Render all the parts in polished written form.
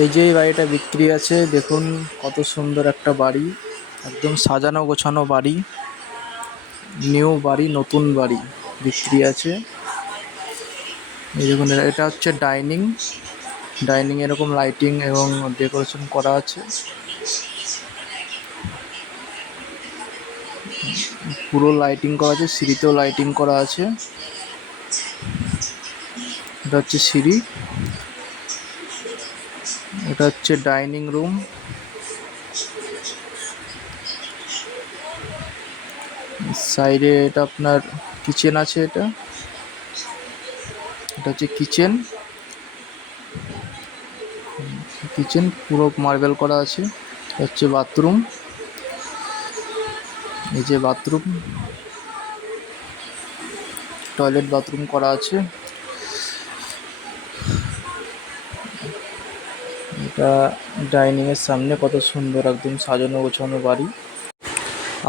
এই যে এই বাড়িটা বিক্রি আছে, দেখুন কত সুন্দর একটা বাড়ি, একদম সাজানো গোছানো বাড়ি, নিউ বাড়ি, নতুন বাড়ি বিক্রি আছে। এই দেখুন, এটা হচ্ছে ডাইনিং। ডাইনিং এরকম লাইটিং এবং ডেকোরেশন করা আছে, পুরো লাইটিং করা আছে, সিঁড়িতেও লাইটিং করা আছে। এটা হচ্ছে সিঁড়ি, এটা হচ্ছে ডাইনিং রুম। সাইডে এটা আপনার কিচেন আছে, এটা হচ্ছে কিচেন। কিচেন পুরো মার্বেল করা আছে। হচ্ছে বাথরুম, এই যে বাথরুম, টয়লেট বাথরুম করা আছে। এটা ডাইনিং এর সামনে কত সুন্দর একদম সাজানো গোছানো বাড়ি।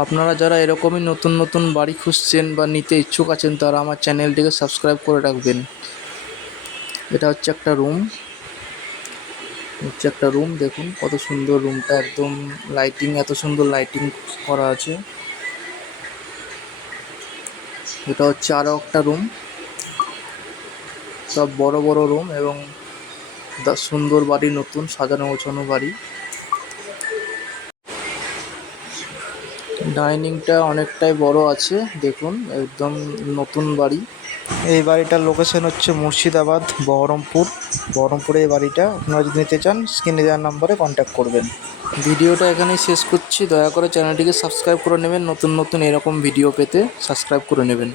আপনারা যারা এরকমই নতুন নতুন বাড়ি খুঁজছেন বা নিতে ইচ্ছুক আছেন, তারা আমার চ্যানেলটিকে সাবস্ক্রাইব করে রাখবেন। এটা হচ্ছে একটা রুম, দেখুন কত সুন্দর রুমটা, একদম লাইটিং, এত সুন্দর লাইটিং করা আছে। এটা হচ্ছে আরও একটা রুম, সব বড় বড় রুম এবং সুন্দর বাড়ি, নতুন সাজানো গোছানো বাড়ি। ডাইনিংটা অনেকটাই বড় আছে, দেখুন একদম নতুন বাড়ি। এই বাড়িটার লোকেশন হচ্ছে মুর্শিদাবাদ, বহরমপুরে এই বাড়িটা। আপনারা যদি নিতে চান, স্ক্রিনে দেওয়ার নম্বরে কন্ট্যাক্ট করবেন। ভিডিওটা এখানেই শেষ করছি। দয়া করে চ্যানেলটিকে সাবস্ক্রাইব করে নেবেন, নতুন নতুন এরকম ভিডিও পেতে সাবস্ক্রাইব করে নেবেন।